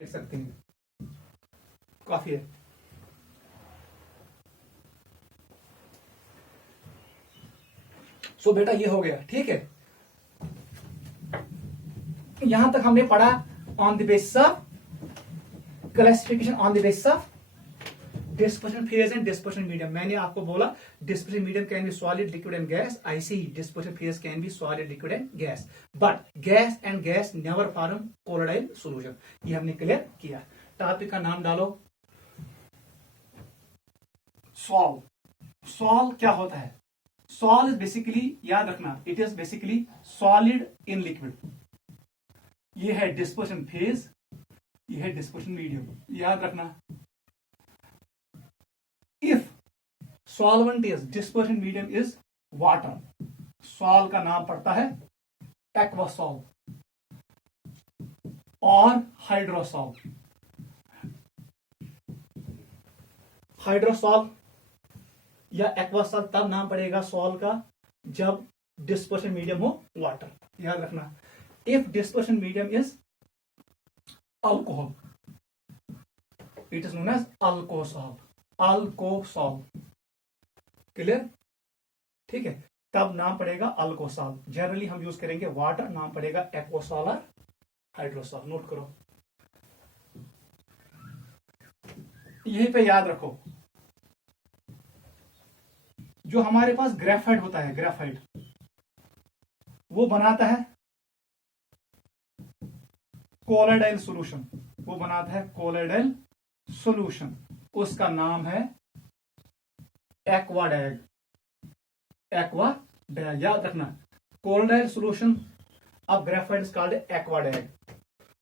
देख सकते हैं, काफी है। सो बेटा ये हो गया, ठीक है। यहां तक हमने पढ़ा on the basis of classification, on the basis of dispersion phase and dispersion medium। मैंने आपको बोला dispersion medium can be solid, liquid and gas। I see dispersion phase can be solid, liquid and gas, but gas and gas never form colloidal solution। ये हमने clear किया। Topic का नाम डालो solve. Solve क्या होता है? सॉल्व इज बेसिकली, याद रखना, it is basically solid in liquid. ये है डिस्पर्शन फेज, ये है डिस्पर्शन मीडियम, याद रखना। If solvent is, dispersion medium is water, sol का नाम पड़ता है एक्वासॉल और हाइड्रोसॉल। हाइड्रोसॉल या एक्वासॉल तब नाम पड़ेगा सॉल का जब डिस्पर्शन मीडियम हो वाटर, याद रखना। If dispersion medium is alcohol, it is known as alcosol, alcosol, clear, ठीक है। तब नाम पड़ेगा अल्कोसॉल। जनरली हम यूज करेंगे वाटर, नाम पड़ेगा एक्वासॉल और हाइड्रोसॉल। नोट करो, यहीं पे याद रखो। जो हमारे पास ग्रेफाइट होता है, ग्रेफाइट वो बनाता है कोलोइडल सॉल्यूशन, वो बनाता है कोलोइडल सॉल्यूशन, उसका नाम है एक्वाडैग। एक्वाडैग याद रखना, colloidal solution of graphite is called aquadag.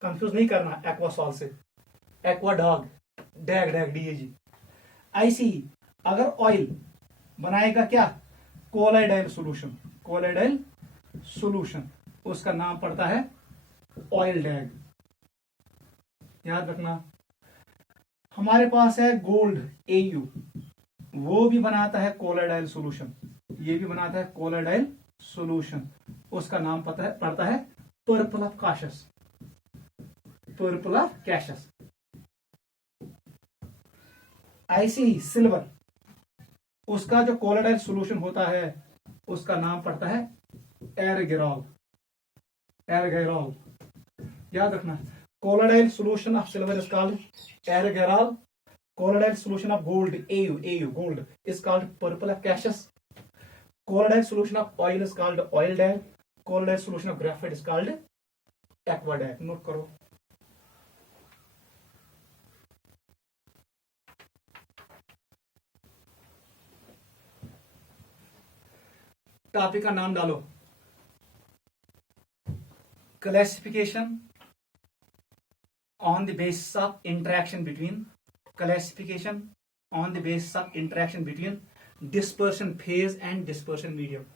Confuse नहीं करना एक्वासॉल से, एक्वाडॉग, डैग डैग डीएजी। ऐसी अगर ऑयल बनाएगा क्या, कोलोइडल सॉल्यूशन, कोलोइडल सॉल्यूशन, उसका नाम पड़ता है ऑयल डैग, याद रखना। हमारे पास है गोल्ड AU, वो भी बनाता है कोलोइडल सॉल्यूशन, ये भी बनाता है कोलोइडल सॉल्यूशन, उसका नाम पड़ता है पर्पल ऑफ काशस, पर्पल ऑफ कैशस। ऐसे ही सिल्वर, उसका जो कोलोइडल सॉल्यूशन होता है उसका नाम पड़ता है एरगेरॉल, एरगेरॉल, याद रखना। Colloidal solution of silver is called ergerol. Colloidal solution of gold, AU, gold, is called purple of cassius. Colloidal solution of oil is called oil dye. Colloidal solution of graphite is called aqua dye. Note करो। Topic का नाम डालो classification on the basis of interaction between, classification on the basis of interaction between dispersion phase and dispersion medium,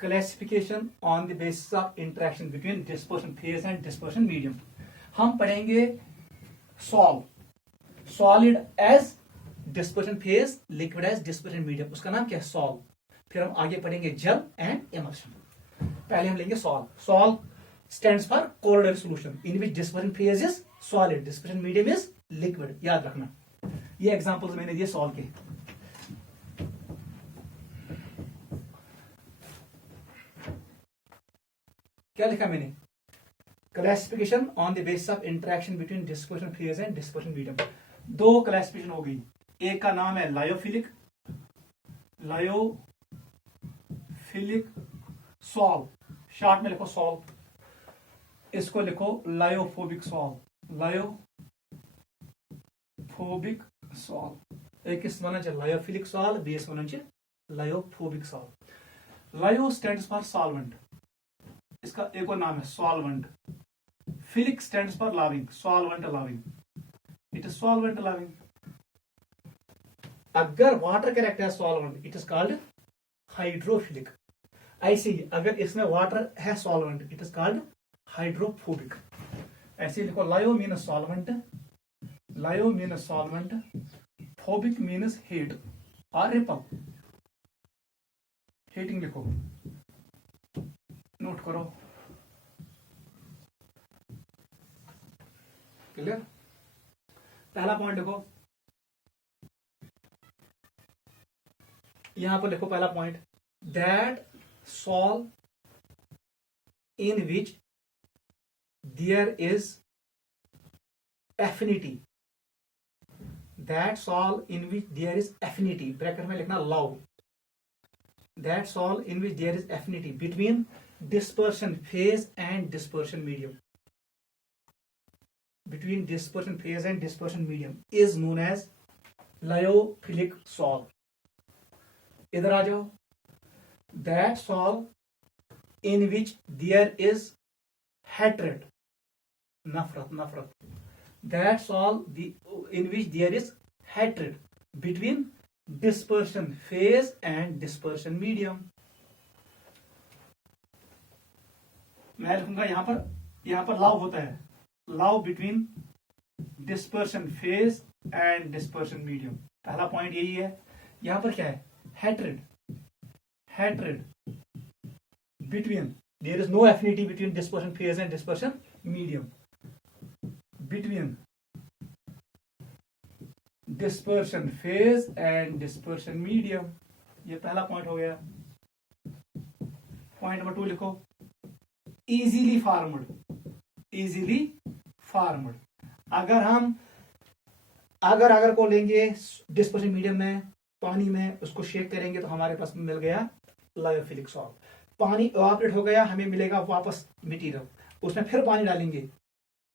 classification on the basis of interaction between dispersion phase and dispersion medium। हम पढ़ेंगे sols, solid as dispersion phase, liquid as dispersion medium, उसका नाम क्या है, solve. फिर हम आगे पढ़ेंगे जल एंड इमल्शन। पहले हम लेंगे solve. Solve stands for colloidal solution in which dispersion phase is solid, dispersion medium is liquid, याद रखना। ये एग्जांपल्स मैंने दिए सॉल्व के। क्या लिखा मैंने, classification on the basis of interaction between dispersion phase and dispersion medium. दो क्लासिफिकेशन हो गई, एक का नाम है लायोफिलिक, लायोफिलिक सॉल्व, शॉर्ट में लिखो सॉल्व। इसको लिखो लायोफोबिक सॉल्व, लायोफोबिक सॉल्व। एक बना लायोफिलिक सॉल्व, बेस बना लायोफोबिक सॉल्व। लायो स्टैंड्स फॉर सॉल्वेंट, इसका एक और नाम है solvent. Philic stands for loving, solvent loving, it is solvent loving. अगर वाटर कैरेक्टर है solvent, it is called hydrophilic. ऐसे ही अगर इसमें वाटर है solvent, it is called hydrophobic. ऐसे लिखो, लायो मीनस सॉल्वेंट, लायो मीनस सॉल्वेंट, फोबिक मीनस हीट और रिपल, हीटिंग लिखो, नोट करो। क्लियर। पहला पॉइंट देखो, यहां पर देखो पहला point, that sol in which there is affinity, that sol in which there is affinity, bracket में लिखना love, that sol in which there is affinity between dispersion phase and dispersion medium, between dispersion phase and dispersion medium is known as lyophilic sol. इधर आ जाओ, that sol in which there is hatred, नफरत, that sol in which there is hatred between dispersion phase and dispersion medium. मैं लिखूंगा यहां पर love होता है, love between dispersion phase and dispersion medium, पहला पॉइंट यही है। यहां पर क्या है, hatred between, there is no affinity between dispersion phase and dispersion medium, between dispersion phase and dispersion medium, ये पहला पॉइंट हो गया। पॉइंट नंबर 2 लिखो, इजीली फार्मड। अगर को लेंगे डिस्पर्शन मीडियम में, पानी में, उसको शेक करेंगे तो हमारे पास मिल गया लायोफिलिक सॉल्ट। पानी इवापोरेट हो गया, हमें मिलेगा वापस मटेरियल, उसमें फिर पानी डालेंगे,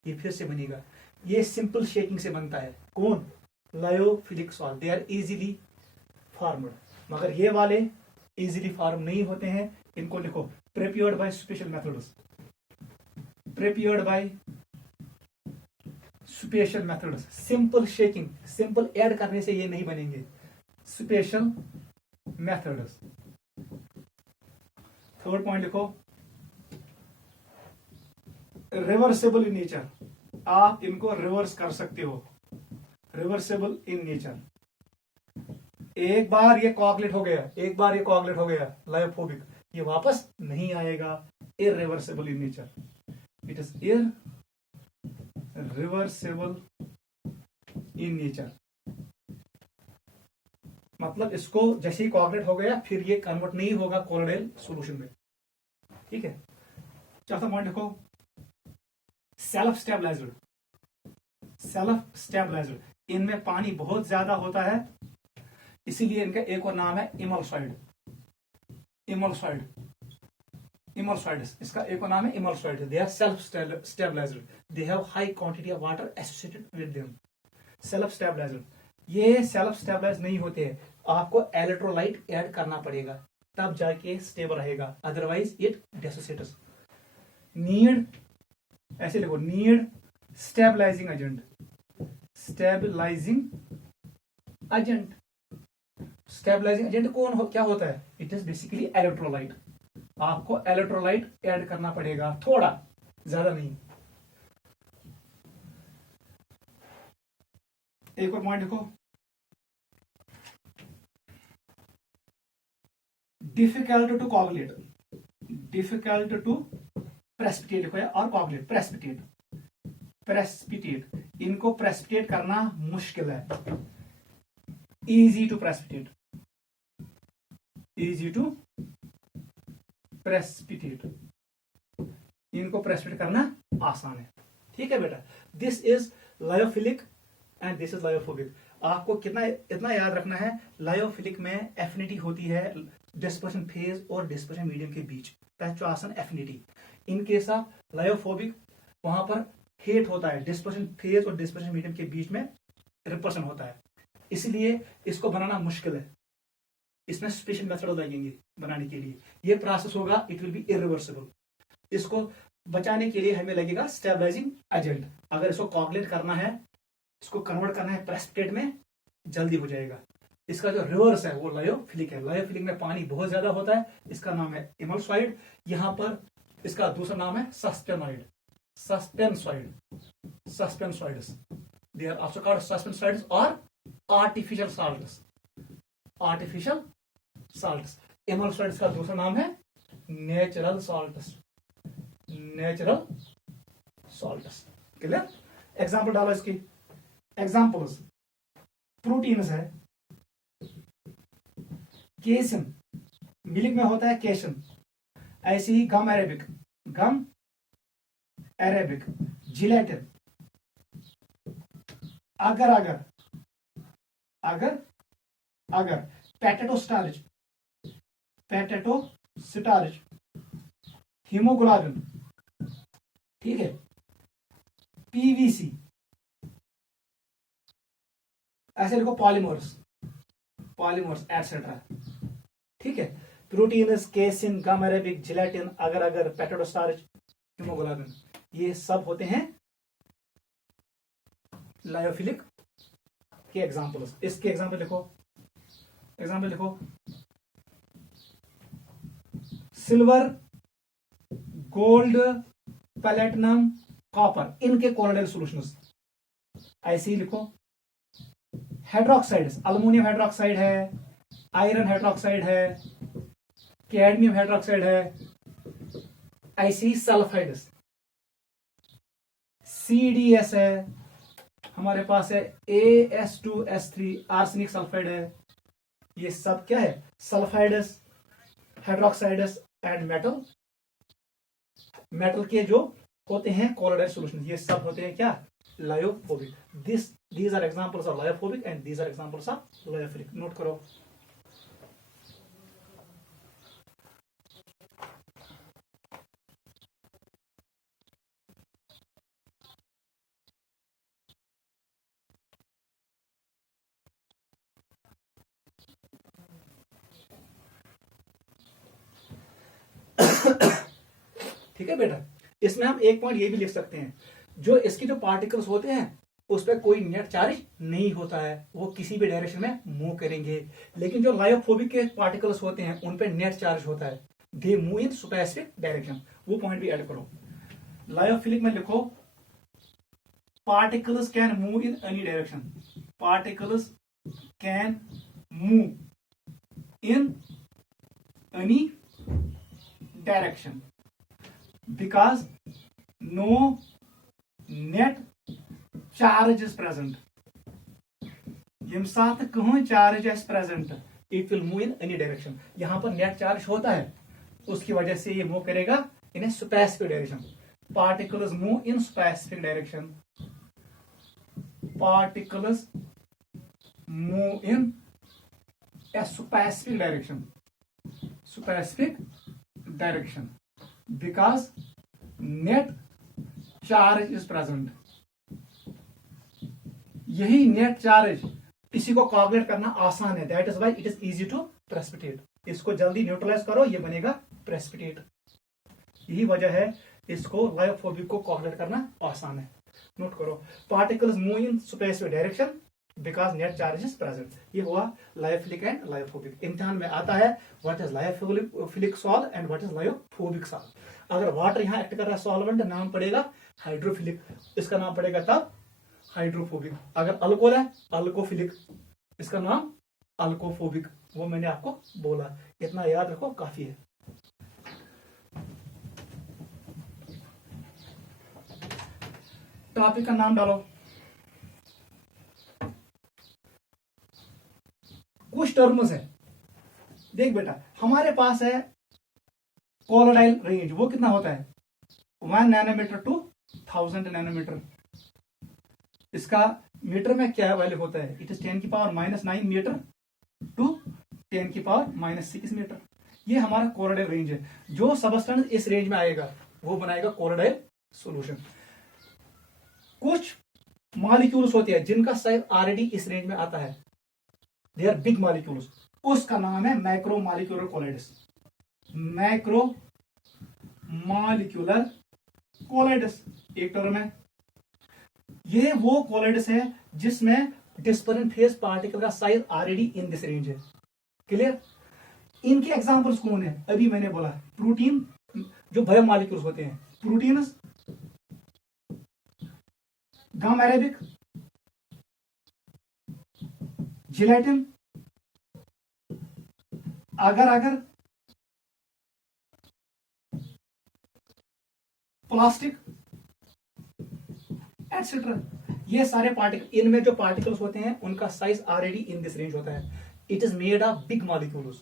ये फिर से बनेगा। ये सिंपल शेकिंग से बनता है। कौन? Lyophilic sol. They are easily formed. मगर ये वाले इजीली फार्म नहीं होते हैं। इनको लिखो, prepared by special methods, prepared by special methods. Simple shaking, simple add करने से ये नहीं बनेंगे, स्पेशल मेथड्स। थर्ड पॉइंट लिखो, रिवर्सिबल इन नेचर। आप इनको रिवर्स कर सकते हो, रिवर्सिबल इन नेचर। एक बार ये कोआगुलेट हो गया, लायोफोबिक, ये वापस नहीं आएगा, irreversible in nature. It is irreversible in nature. मतलब इसको जैसे ही कोआगुलेट हो गया फिर ये कन्वर्ट नहीं होगा कोलोइडल सॉल्यूशन में। ठीक है। चौथा पॉइंट देखो, सेल्फ स्टेबलाइज्ड। इनमें पानी बहुत ज्यादा होता है, इसीलिए इनका एक और नाम है इमल्सॉइड। इसका एक और नाम है emulsoid. They are self stabilized, they have high quantity of water associated with them. Self stabilized. ये सेल्फ स्टेबलाइज नहीं होते हैं, आपको इलेक्ट्रोलाइट ऐड करना पड़ेगा तब जाके स्टेबल रहेगा, अदरवाइज इट डिसोसिएट्स। नीड, ऐसे लिखो, need stabilizing agent. Stabilizing agent क्या होता है? It is basically electrolyte. आपको इलेक्ट्रोलाइट ऐड करना पड़ेगा, थोड़ा, ज्यादा नहीं। एक और पॉइंट देखो, difficult to coagulate, difficult to precipitate लिखो या और कोआगुलेट, प्रेसिपिटेट। इनको प्रेसिपिटेट करना मुश्किल है। इजी टू प्रेसिपिटेट, इनको प्रेसिपिटेट करना आसान है। ठीक है बेटा, this is lyophilic and this is lyophobic. आपको इतना याद रखना है, लायोफिलिक में एफिनिटी होती है डिस्पर्शन फेज और डिस्पर्शन मीडियम के बीच, affinity. In case of lyophobic वहां पर हेट होता है, डिस्पर्शन फेज और डिस्पर्शन मीडियम के बीच में रिपल्शन होता है, इसलिए इसको बनाना मुश्किल है। इसमें स्पेशल मेथड लगेंगे बनाने के लिए। ये प्रोसेस होगा, इट विल बी इरिवर्सिबल। इसको बचाने के लिए हमें लगेगा स्टेबलाइजिंग एजेंट। अगर इसको कोआगुलेट करना है, इसको कन्वर्ट करना है प्रेसिपिटेट में, जल्दी हो जाएगा। इसका जो रिवर्स है वो लायोफिलिक है। लायोफिलिक में पानी बहुत ज्यादा होता है, इसका नाम है इमल्सॉइड। यहां पर इसका दूसरा नाम है सस्पेंसॉइड्स। दे आर आल्सो कॉल्ड सस्पेंसॉइड्स और आर्टिफिशियल साल्ट्स। इमल्सॉइड्स का दूसरा नाम है नेचुरल सॉल्ट्स। क्लियर? एग्जाम्पल डालो इसकी। एग्जाम्पल्स, प्रोटीन्स है केसिन, मिल्क में होता है केशन, ऐसे ही गम अरेबिक, गम अरेबिक, जिलेटिन, अगर अगर अगर अगर potato starch, potato starch, haemoglobin, ठीक है, पीवीसी, ऐसे लिखो पॉलीमर्स, पॉलीमर्स एटसेट्रा, ठीक है। प्रोटीन्स, केसिन, गम अरेबिक, जिलेटिन, अगर अगर, पोटैटो स्टार्च, हीमोग्लोबिन, ये सब होते हैं लायोफिलिक के एग्जांपल्स। इसके एग्जांपल लिखो, एग्जांपल लिखो, सिल्वर, गोल्ड, प्लेटिनम, कॉपर, इनके कोलोइडल सॉल्यूशंस ऐसे ही लिखो। हाइड्रोक्साइड्स, अल्युमिनियम हाइड्रोक्साइड है, आयरन हाइड्रोक्साइड है, कैडमियम हाइड्रोक्साइड है, ऐसी सल्फाइड्स, CDS है, हमारे पास है AS2S3 आर्सेनिक सल्फाइड है। ये सब क्या है? Sulphides, hydroxides and metal, metal के जो होते हैं कोलोइडल सॉल्यूशन, ये सब होते हैं क्या? Lyophobic. these are examples of lyophobic and these are examples of lyophilic. Note करो। ठीक है बेटा, इसमें हम एक पॉइंट ये भी लिख सकते हैं, जो इसके जो पार्टिकल्स होते हैं उस पर कोई नेट चार्ज नहीं होता है, वो किसी भी डायरेक्शन में मूव करेंगे। लेकिन जो लायोफोबिक के पार्टिकल्स होते हैं उन पर नेट चार्ज होता है, they move in specific direction. वो पॉइंट भी ऐड करो। लायोफिलिक में लिखो, particles can move in any direction, particles can move in any direction because no net charge is present. यम साथ कहीं charge is present, it will move in any direction. यहां पर net charge होता है, उसकी वजह से ये मूव करेगा in a specific direction. Particles move in specific direction, particles move in a specific direction, specific direction because net charge is present. यही नेट चार्ज, इसी को कैलकुलेट करना आसान है, that is why it is easy to precipitate. इसको जल्दी neutralise करो, ये बनेगा प्रेसिपिटेट। यही वजह है इसको लायोफोबिक को कैलकुलेट करना आसान है। नोट करो, particles move in specific direction because net charge is present. ये हुआ लायोफिलिक एंड लायोफोबिक। इम्तिहान में आता है what is lyophilic salt and what is lyophobic salt. अगर वाटर यहां एक्ट कर रहा है सॉल्वेंट, नाम पड़ेगा हाइड्रोफिलिक, इसका नाम पड़ेगा तब हाइड्रोफोबिक। अगर अल्कोहल है अल्कोफिलिक, इसका नाम अल्कोफोबिक। वो मैंने आपको बोला, इतना याद रखो काफी है। टॉपिक का नाम डालो। कुछ टर्म्स है, देख बेटा, हमारे पास है कोलोडाइल रेंज, वो कितना होता है 1 नैनोमीटर टू 1000 नैनोमीटर। इसका मीटर में क्या वैल्यू होता है? It is 10⁻⁹ metre to 10⁻�6 metre. ये हमारा कोलोडाइल रेंज है। जो सबस्टेंस इस रेंज में आएगा वो बनाएगा कोलोडाइल सॉल्यूशन। कुछ मॉलिक्यूल्स होते हैं जिनका साइज ऑलरेडी इस रेंज में आता है, दे आर बिग मॉलिक्यूल्स, उसका नाम है macro molecular colloids. Macro molecular colloids एक टर्म है। ये वो कोलाइड्स है जिसमें डिस्परन फेज पार्टिकल का size already in this range है। क्लियर? इनके एग्जांपल्स कौन है? अभी मैंने बोला प्रोटीन, जो बायोमॉलिक्यूल्स होते हैं, प्रोटीन्स, गम अरेबिक, जिलेटिन, अगर अगर, प्लास्टिक, एटसेट्रा। ये सारे पार्टिकल, इनमें जो पार्टिकल्स होते हैं उनका size already in this range होता है। It is made of big molecules.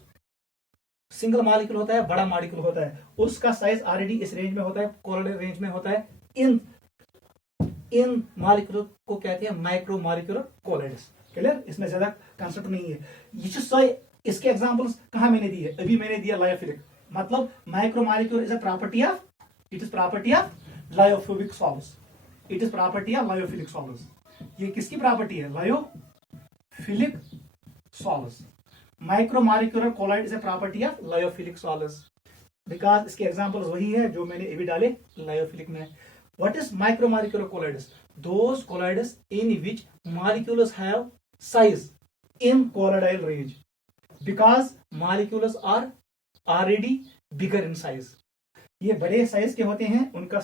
Single molecule होता है, बड़ा मॉलिक्यूल होता है, उसका साइज ऑलरेडी इस रेंज में होता है, कोलोइडल रेंज में होता है। इन इन मॉलिक्यूल को कहते हैं माइक्रो मॉलिक्यूलर कोलाइड्स। क्लियर? इसमें ज्यादा कंसेप्ट नहीं है। ये जो सही, इसके एग्जांपल्स कहां मैंने दिए? अभी मैंने दिया लायोफिलिक। मतलब micro molecule is a property of, it is property of lyophobic sols. It is property of lyophilic sols. ये किसकी प्रॉपर्टी है? Lyophilic sols. Micromolecular colloid is a property of lyophilic sols, because इसके एग्जांपल्स वही है जो मैंने अभी डाले लायोफिलिक में। What is micromolecular colloids? Those colloids in which molecules have size in colloidal range because molecules are already bigger in size. ये बड़े साइज के होते हैं, उनका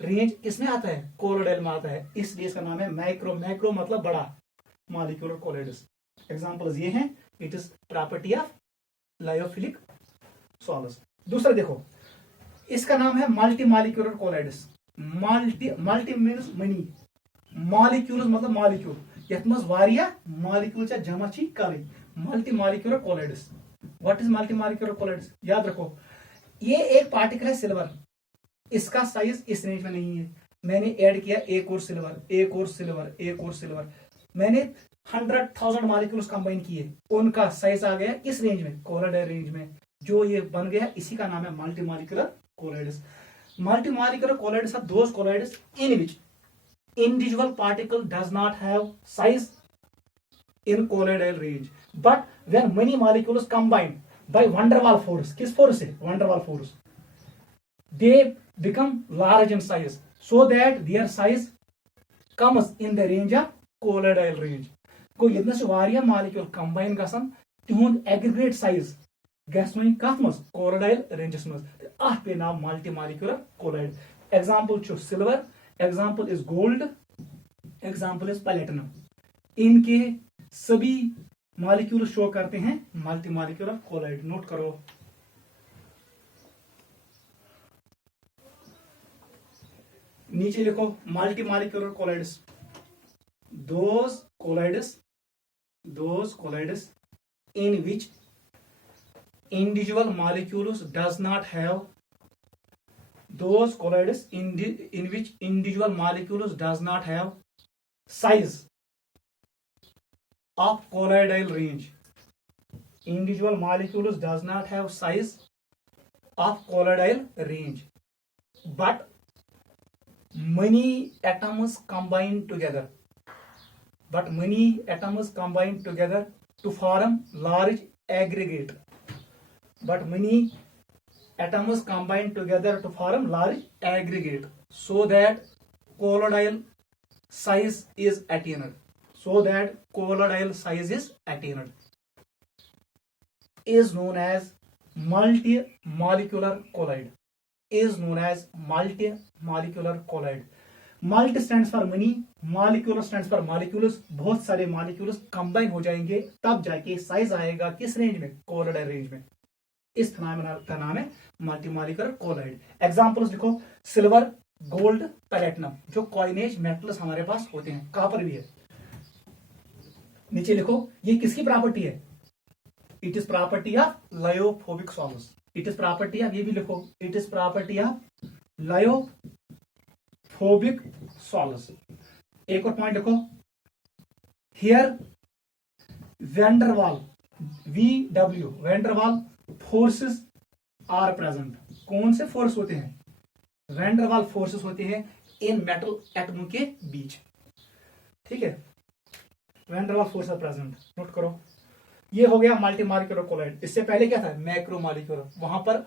रेंज किसमें आता है? कोलोइडल में आता है, इसलिए इसका नाम है माइक्रो। माइक्रो मतलब बड़ा, मॉलिक्यूलर कोलाइड्स। एग्जांपल्स ये हैं। It is property of lyophilic sols. दूसरा देखो, इसका नाम है multi molecular colloids. Multi means many, molecules मतलब मॉलिक्यूल यथ मज वारिया मॉलिक्यूल जमा छी करें, multi molecular colloids. What is multi molecular colloids? याद रखो, ये एक पार्टिकल है सिल्वर, इसका साइज इस रेंज में नहीं है। मैंने ऐड किया एक और सिल्वर, एक और सिल्वर, एक और सिल्वर, मैंने 100,000 मॉलिक्यूल्स कंबाइन किए, उनका साइज आ गया इस रेंज में, कोलाइडल रेंज में। जो ये बन गया इसी का नाम है multi molecular colloids. Multi molecular colloids are those colloids in which individual particle does not have size in colloidal range, but when many molecules combine by van der Waals force, किस फोर्स से? van der Waals force, they become large in size so that their size comes in the range of colloidal range. को यदन से वारिया molecule combine गसन, तिहुंद aggregate size gas में कथ मज? colloidal ranges मज। अह पे नाम मल्टी मॉलिक्यूलर कोलाइड। एग्जांपल छु silver, example is gold, example is platinum. इनके सभी मॉलिक्यूल शो करते हैं मल्टी मॉलिक्यूलर कोलाइड। नोट करो। नीचे लिखो multi molecular colloids, those colloids in which individual molecules does not have, those colloids in which individual molecules does not have size of colloidal range. Individual molecules does not have size of colloidal range, but many atoms combine together. But many atoms combine together to form large aggregate. But many atoms combine together to form large aggregate so that colloidal size is attained. So that colloidal size is attained is known as multi-molecular colloid. Is known as multi-molecular colloid. Multi stands for many, molecular stands for molecules. बहुत सारे molecules combine हो जाएंगे, तब जाके size आएगा किस range में? Colloidal range में। इस फिनोमेना का नाम है मल्टी मॉलिक्यूलर कोलाइड। एग्जांपल्स लिखो, सिल्वर, गोल्ड, प्लेटिनम, जो कॉइनेज मेटल्स हमारे पास होते हैं, कॉपर भी है। नीचे लिखो, ये किसकी प्रॉपर्टी है? It is property of lyophobic sols. It is property of, ये भी लिखो, it is property of lyophobic solves. एक और पॉइंट लिखो, हियर वैन डर वाल, VW, वैन डर वाल फोर्सेस आर प्रेजेंट। कौन से फोर्स होते हैं? वैन डर वाल फोर्सेस होते हैं इन मेटल एटमों के बीच। ठीक है, वैन डर वाल फोर्स आर प्रेजेंट। नोट करो। ये हो गया मल्टी मॉलिक्यूलर कोलाइड। इससे पहले क्या था? Macro molecular. वहां पर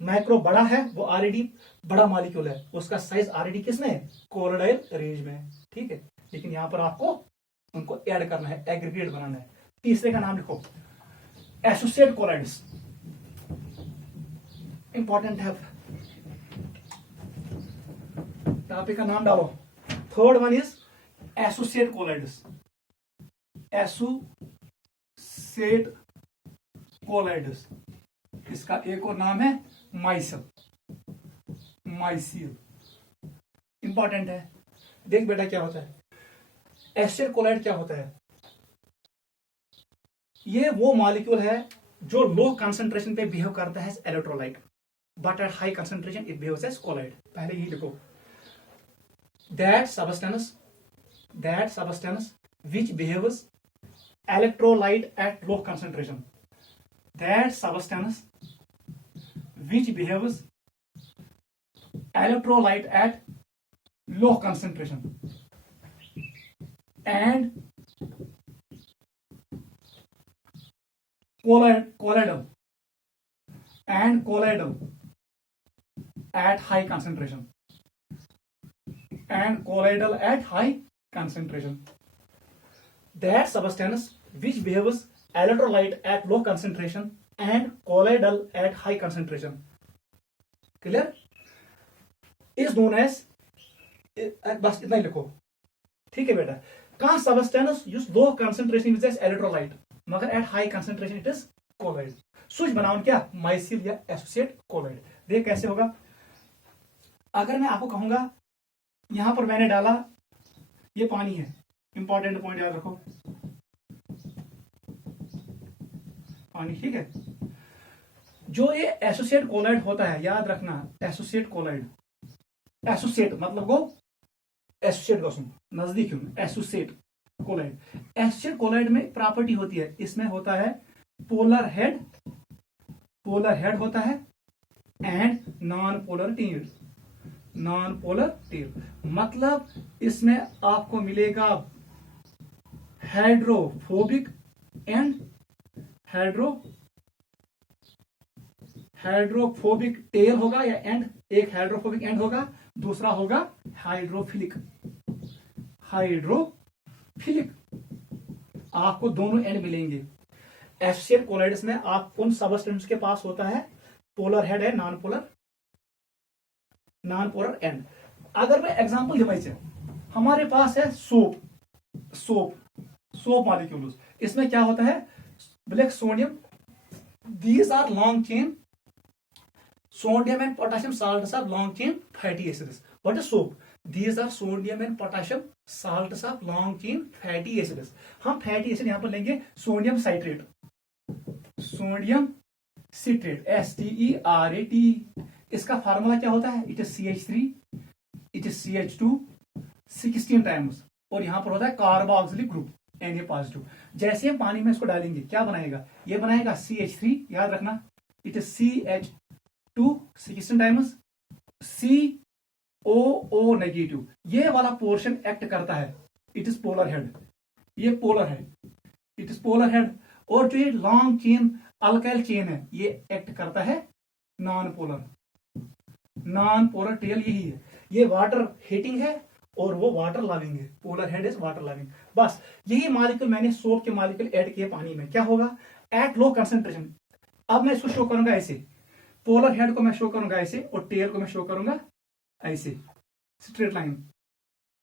मैक्रो बड़ा है, वो ऑलरेडी बड़ा मॉलिक्यूल है, उसका साइज ऑलरेडी किसमें है? कोलोइडल रेंज में। ठीक है, लेकिन यहां पर आपको उनको ऐड करना है, एग्रीगेट बनाना है। तीसरे का नाम लिखो, एसोसिएट कोलाइड्स। इंपॉर्टेंट है, टॉपिक का नाम डालो। Third one is associate colloids. Associate colloids, इसका एक और नाम है माइसिल। इंपॉर्टेंट है। देख बेटा क्या होता है, एसिड कोलाइड क्या होता है, ये वो मॉलिक्यूल है जो लो कंसंट्रेशन पे बिहेव करता है electrolyte, but at high concentration it behaves as colloid. पहले यही लिखो, that substance which behaves electrolyte at low concentration, that substance which behaves electrolyte at low concentration and colloidal at high concentration and colloidal at high concentration, that substance which behaves electrolyte at low concentration and colloidal at high concentration, clear, is known as, बस इतना ही लिखो, ठीक है बेटा। कहां substance use low concentration with electrolyte, मगर at high concentration it is colloid. Switch बनाओ क्या, माइसिल या एसोसिएट कोलाइड। देख कैसे होगा, अगर मैं आपको कहूंगा यहां पर मैंने डाला, ये पानी है, इंपॉर्टेंट पॉइंट याद रखो, पानी, ठीक है। जो ये एसोसिएट कोलाइड होता है, याद रखना, एसोसिएट कोलाइड, एसोसिएट मतलब वो एसोसिएट का सुन नजदीक हूं, एसोसिएट कोलाइड। एसोसिएट कोलाइड में प्रॉपर्टी होती है, इसमें होता है पोलर हेड होता है एंड नॉन पोलर टेल, मतलब इसमें आपको मिलेगा हाइड्रोफोबिक टेल होगा या एंड, एक हाइड्रोफोबिक एंड होगा, दूसरा होगा हाइड्रोफिलिक। आपको दोनों एंड मिलेंगे। एसोसिएट कोलाइड्स में आप उन सबस्टेंस के पास होता है पोलर हेड है, नॉन पोलर एंड। अगर मैं एग्जांपल दिखाई, हमारे पास है सोप मॉलिक्यूल्स, इसमें क्या होता है, black sodium, these are long chain, sodium and potassium salts are long chain fatty acids. What is soap? These are sodium and potassium salts of long chain fatty acids. हम fatty acid यहां पर लेंगे sodium citrate, STERAT। इसका formula क्या होता है, it is CH3, it is CH2 16 times, और यहां पर होता है कार्बोक्सिलिक ग्रुप Na पॉजिटिव। जैसे हम पानी में इसको डालेंगे क्या बनाएगा, ये बनाएगा CH3, याद रखना, it is CH2 16 times, COO negative. ये वाला पोर्शन एक्ट करता है, इट इज पोलर हेड, ये पोलर है, इट इज पोलर हेड। और जो ये लॉन्ग चेन अल्काइल चेन है, ये एक्ट करता है नॉन पोलर टेल, यही है। ये वाटर हीटिंग है और वो वाटर लविंग है, polar head is water loving. बस यही मॉलिक्यूल मैंने सोप के मॉलिक्यूल ऐड किए पानी में, क्या होगा, एट लो कंसंट्रेशन। अब मैं इसको शो करूंगा ऐसे, पोलर हेड को मैं शो करूंगा ऐसे और टेल को मैं शो करूंगा ऐसे, straight line.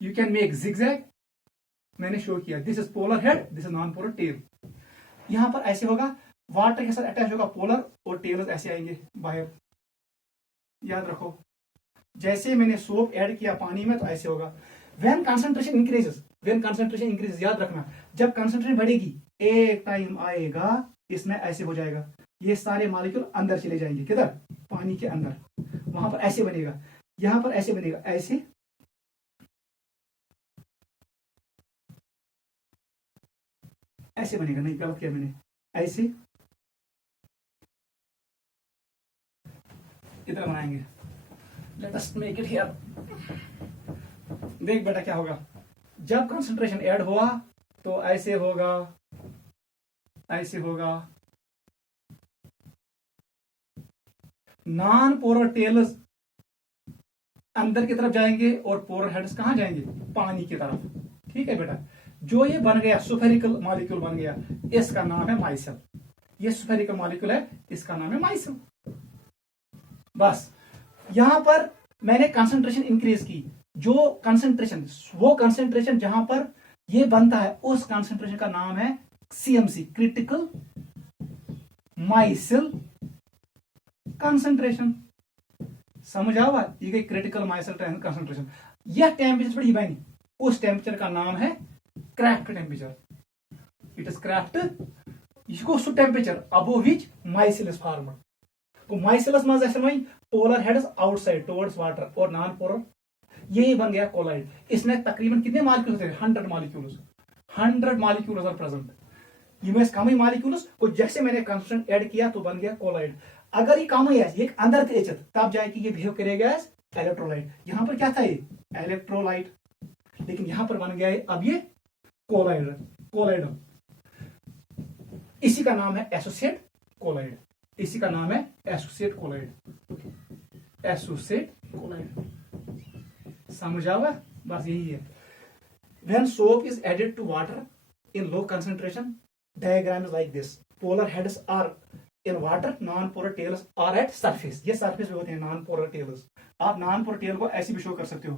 You can make zigzag, मैंने शो किया, this is polar head, this is non polar tail. यहां पर ऐसे होगा, वाटर के साथ अटैच होगा पोलर और टेल ऐसे आएंगे बाहर, याद रखो। जैसे मैंने सोप ऐड किया पानी में तो ऐसे होगा। व्हेन कंसंट्रेशन इंक्रीजेस, याद रखना, जब कंसंट्रेशन बढ़ेगी एक टाइम आएगा इसमें ऐसे हो जाएगा, ये सारे मॉलिक्यूल अंदर चले जाएंगे, किधर, पानी के अंदर। वहां पर ऐसे बनेगा, यहां पर ऐसे बनेगा, ऐसे बनेगा, नहीं गलत किया मैंने, ऐसे इधर बनाएंगे। Let us make it here. देख बेटा क्या होगा, जब कंसंट्रेशन ऐड हुआ तो ऐसे होगा, नॉन पोलर टेल्स अंदर की तरफ जाएंगे और पोलर हेड्स कहां जाएंगे, पानी की तरफ। ठीक है बेटा, जो ये बन गया सुफेरिकल मॉलिक्यूल बन गया, इसका नाम है माइसेल। ये सुफेरिकल मॉलिक्यूल है, इसका नाम है माइसेल। बस यहां पर मैंने कंसंट्रेशन इंक्रीज की, जो कंसंट्रेशन जहां पर ये बनता है उस कंसंट्रेशन का नाम है CMC, क्रिटिकल माइसिल कंसंट्रेशन। समझ आवा, ये क्रिटिकल माइसिल कंसंट्रेशन। यह टेम्परेचर थोड़ी बनी, उस टेम्परेचर का नाम है Kraft temperature. It is Kraft, यह सू temperature above which micelle is formed. तो माइसिलस मज वही polar heads outside towards water और नॉन पोलर, यही बन गया कोलाइड। इसमें तकरीबन कितने मॉलिक्यूल्स होते हैं? 100 मॉलिक्यूल्स। 100 molecules are present. ये कम ही मॉलिक्यूल्स को जैसे मैंने कंस्टेंट ऐड किया तो बन गया कोलाइड। अगर ये कम ही है, ये अंदर थे तब जाके ये बिहेव करेगा एज इलेक्ट्रोलाइट। यहां पर क्या था? ये इलेक्ट्रोलाइट, लेकिन यहां पर बन गया है अब ये कोलाइड। कोलाइड इसी का नाम है एसोसिएट कोलाइड। इसी का नाम है एसोसिएट कोलाइड। एसोसिएट कोलाइड समझ आवा? बस यही है। When soap is added to water in low concentration, diagram is like this. Polar heads are in water, non-polar tails are at surface. ये surface पे होते हैं non-polar tails। आप non-polar tail को ऐसे भी शो कर सकते हो।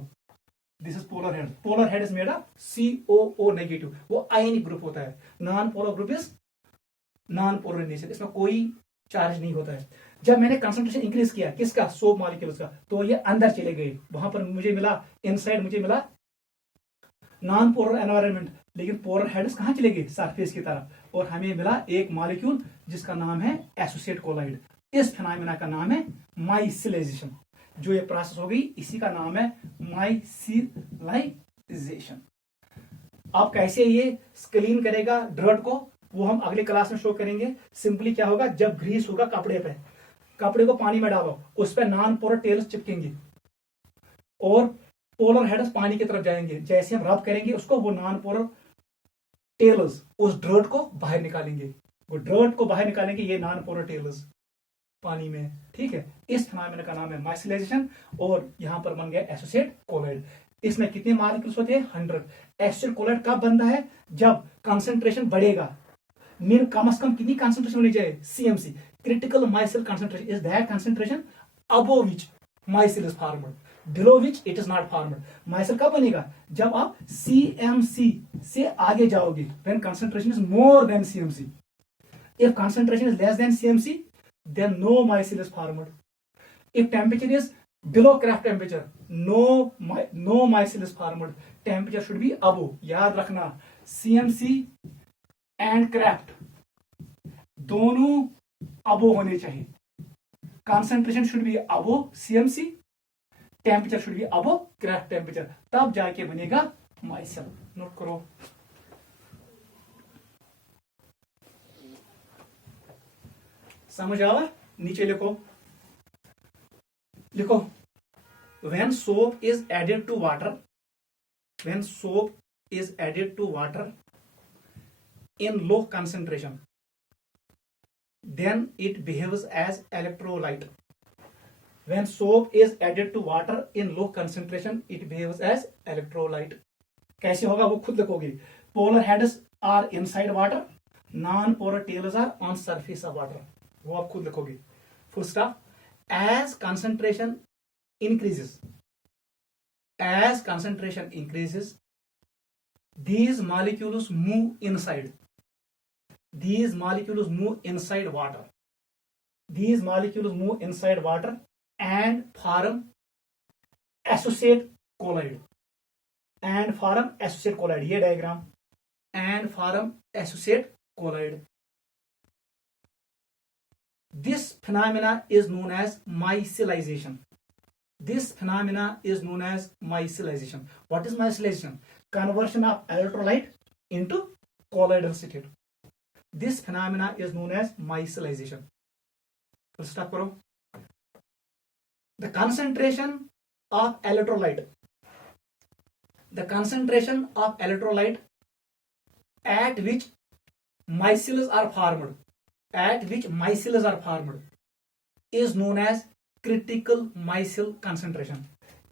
This is polar head. Polar head is made of COO negative. वो ionic ग्रुप होता है। Non-polar group is non-polar nature, इसमें कोई चार्ज नहीं होता है। जब मैंने कंसंट्रेशन इंक्रीज किया किसका? सोप मॉलिक्यूल्स का, तो ये अंदर चले गए। वहां पर मुझे मिला इनसाइड, मुझे मिला नॉन पोलर एनवायरनमेंट, लेकिन पोलर हेड्स कहां चले गए? सरफेस की तरफ। और हमें मिला एक मॉलिक्यूल जिसका नाम है एसोसिएट कोलाइड। इस फिनोमेना का नाम है माइसिलाइजेशन। जो ये प्रोसेस हो गई इसी का नाम है माइसिलाइजेशन। आप कैसे ये क्लीन करेगा ड्रट को वो हम अगले क्लास में शो करेंगे। सिंपली क्या होगा, जब ग्रीस होगा कपड़े पे, कपड़े को पानी में डालो, उस पर नॉन पोलर टेल्स चिपकेंगे और पोलर हेड्स पानी की तरफ जाएंगे। जैसे हम रब करेंगे उसको, वो नॉन पोलर टेल्स उस ड्रट को बाहर निकालेंगे। वो ड्रट को बाहर निकालेंगे, ये नॉन पोलर टेल्स पानी में। ठीक है, इस फिनोमेना का नाम है माइसिलाइजेशन। और यहां पर बन गया एसोसिएट कोलाइड। इसमें कितने मॉलिक्यूल्स होते हैं? 100। एसोसिएट कोलाइड कब बनता है? जब कंसंट्रेशन बढ़ेगा। मीन कम से कम कितनी कंसंट्रेशन होनी चाहिए? CMC, critical micelle concentration is that concentration above which micelle is formed, below which it is not formed. Micelle कब बनेगा? जब आप CMC से आगे जाओगे, when concentration is more than CMC। If concentration is less than CMC, then no micelle is formed. If temperature is below craft temperature, no micelle is formed. Temperature should be above. याद रखना, CMC and craft दोनों अबो होने चाहिए। Concentration should be above CMC, temperature should be above craft temperature, तब जाके बनेगा myself. Note करो। समझ आवा? नीचे लिखो, लिखो when soap is added to water, when soap is added to water in low concentration, then it behaves as electrolyte. When soap is added to water in low concentration, it behaves as electrolyte. कैसे होगा वो खुद लिखोगे। polar heads are inside water, non polar tails are on surface of water. वो आप खुद लिखोगे। Full stop. as concentration increases, as concentration increases, these molecules move inside. These molecules move inside water. These molecules move inside water and form associate colloid. And form associate colloid. ये diagram. And form associate colloid. This phenomena is known as micellization. This phenomena is known as micellization. What is micellization? Conversion of electrolyte into colloidal state. This phenomena is known as micellization. Full stop करो। The concentration of electrolyte. The concentration of electrolyte at which micelles are formed. At which micelles are formed is known as critical micelle concentration.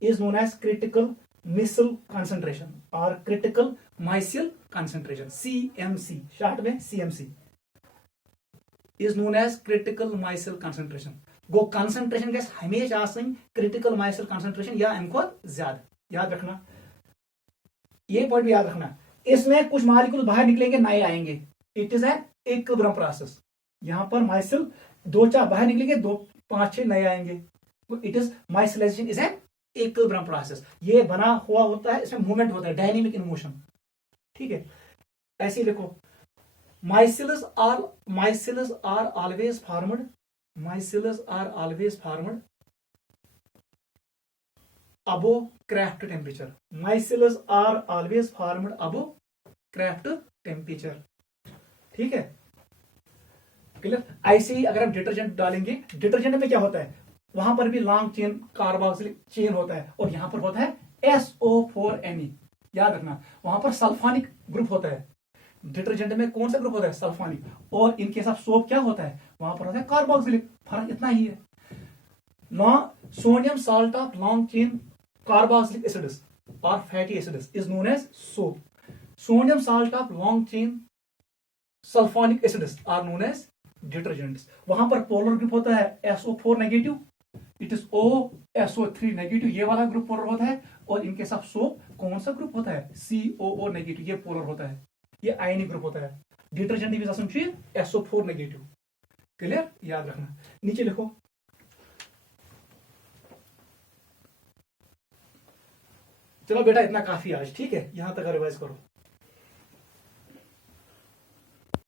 Is known as critical micelle concentration or critical micelle concentration. CMC, short में CMC is known as critical micelle concentration. Go concentration gas हमेशा आसन critical micelle concentration या इनको ज्यादा। याद रखना, ये point भी याद रखना। इसमें कुछ मॉलिक्यूल बाहर निकलेंगे, नए आएंगे। It is an equilibrium process. यहां पर माइसिल 2-4 बाहर निकलेंगे, 2-5-6 नए आएंगे। It is micellization is an equilibrium process, ये बना हुआ होता है, इसमें मूवमेंट होता है, डायनेमिक इन मोशन। ठीक है, ऐसे ही लिखो, micelles are always formed, micelles are always formed above craft temperature, micelles are always formed above craft temperature। ठीक है, क्लियर। ऐसे ही अगर हम डिटर्जेंट डालेंगे, डिटर्जेंट में क्या होता है, वहां पर भी लॉन्ग चेन कार्बोक्सिलिक चेन होता है, और यहां पर होता है SO4Ne, याद रखना, वहां पर सल्फोनिक ग्रुप होता है। डिटर्जेंट में कौन सा ग्रुप होता है, सल्फोनिक, और इनके साथ सोप क्या होता है, वहां पर होता है कार्बोक्सिलिक, फर्क इतना ही है। Sodium salt of long chain carboxylic acids or fatty acids is known as soap. Sodium salt of long chain sulfonic acids are known as detergents. वहां पर पोलर ग्रुप होता है SO4 negative, it is OSO3 negative, ये वाला group polar होता है, और इनके साथ सोप कौन सा ग्रुप होता है, COO नेगेटिव, ये पोलर होता है, ये आयनिक ग्रुप होता है। डिटर्जेंट भी असम SO4 नेगेटिव, क्लियर, याद रखना। नीचे लिखो, चलो बेटा इतना काफी आज, ठीक है, यहां तक रिवाइज करो।